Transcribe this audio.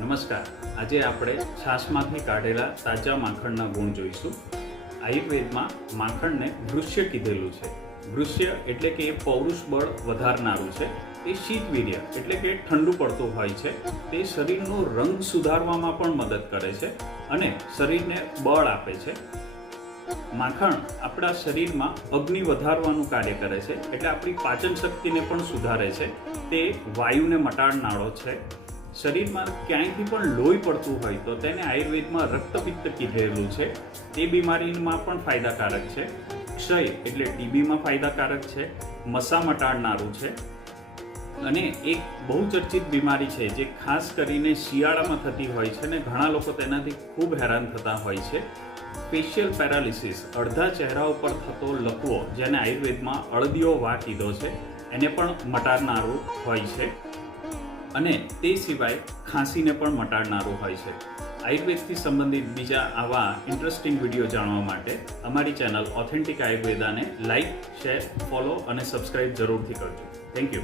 નમસ્કાર. આજે આપણે છાશમાંથી કાઢેલા તાજા માખણના ગુણ જોઈશું. આયુર્વેદમાં માખણને વૃષ્ય કીધેલું છે. વૃષ્ય એટલે કે એ પૌરુષ બળ વધારનારું છે. એ શીતવીર્ય એટલે કે ઠંડુ પડતું હોય છે. તે શરીરનો રંગ સુધારવામાં પણ મદદ કરે છે અને શરીરને બળ આપે છે. માખણ આપણા શરીરમાં અગ્નિ વધારવાનું કાર્ય કરે છે, એટલે આપણી પાચન શક્તિને પણ સુધારે છે. તે વાયુને મટાડનારો છે. શરીરમાં ક્યાંયથી પણ લોહી પડતું હોય તો તેને આયુર્વેદમાં રક્તપિત્ત કીધેલું છે. તે બીમારીમાં પણ ફાયદાકારક છે. ક્ષય એટલે ટીબીમાં ફાયદાકારક છે. મસા મટાડનારું છે. અને એક બહુ ચર્ચિત બીમારી છે જે ખાસ કરીને શિયાળામાં થતી હોય છે અને ઘણા લોકો તેનાથી ખૂબ હેરાન થતા હોય છે. ફેશિયલ પેરાલિસિસ, અડધા ચહેરા ઉપર થતો લકવો, જેને આયુર્વેદમાં અળદિયો વા કીધો છે, એને પણ મટાડનારું હોય છે. અને તે સિવાય ખાંસીને પણ મટાડનારું હોય છે. આયુર્વેદથી સંબંધિત બીજા આવા ઇન્ટરેસ્ટિંગ વિડીયો જાણવા માટે અમારી ચેનલ ઓથેન્ટિક આયુર્વેદાને લાઇક, શેર, ફોલો અને સબસ્ક્રાઇબ જરૂરથી કરજો. Thank you.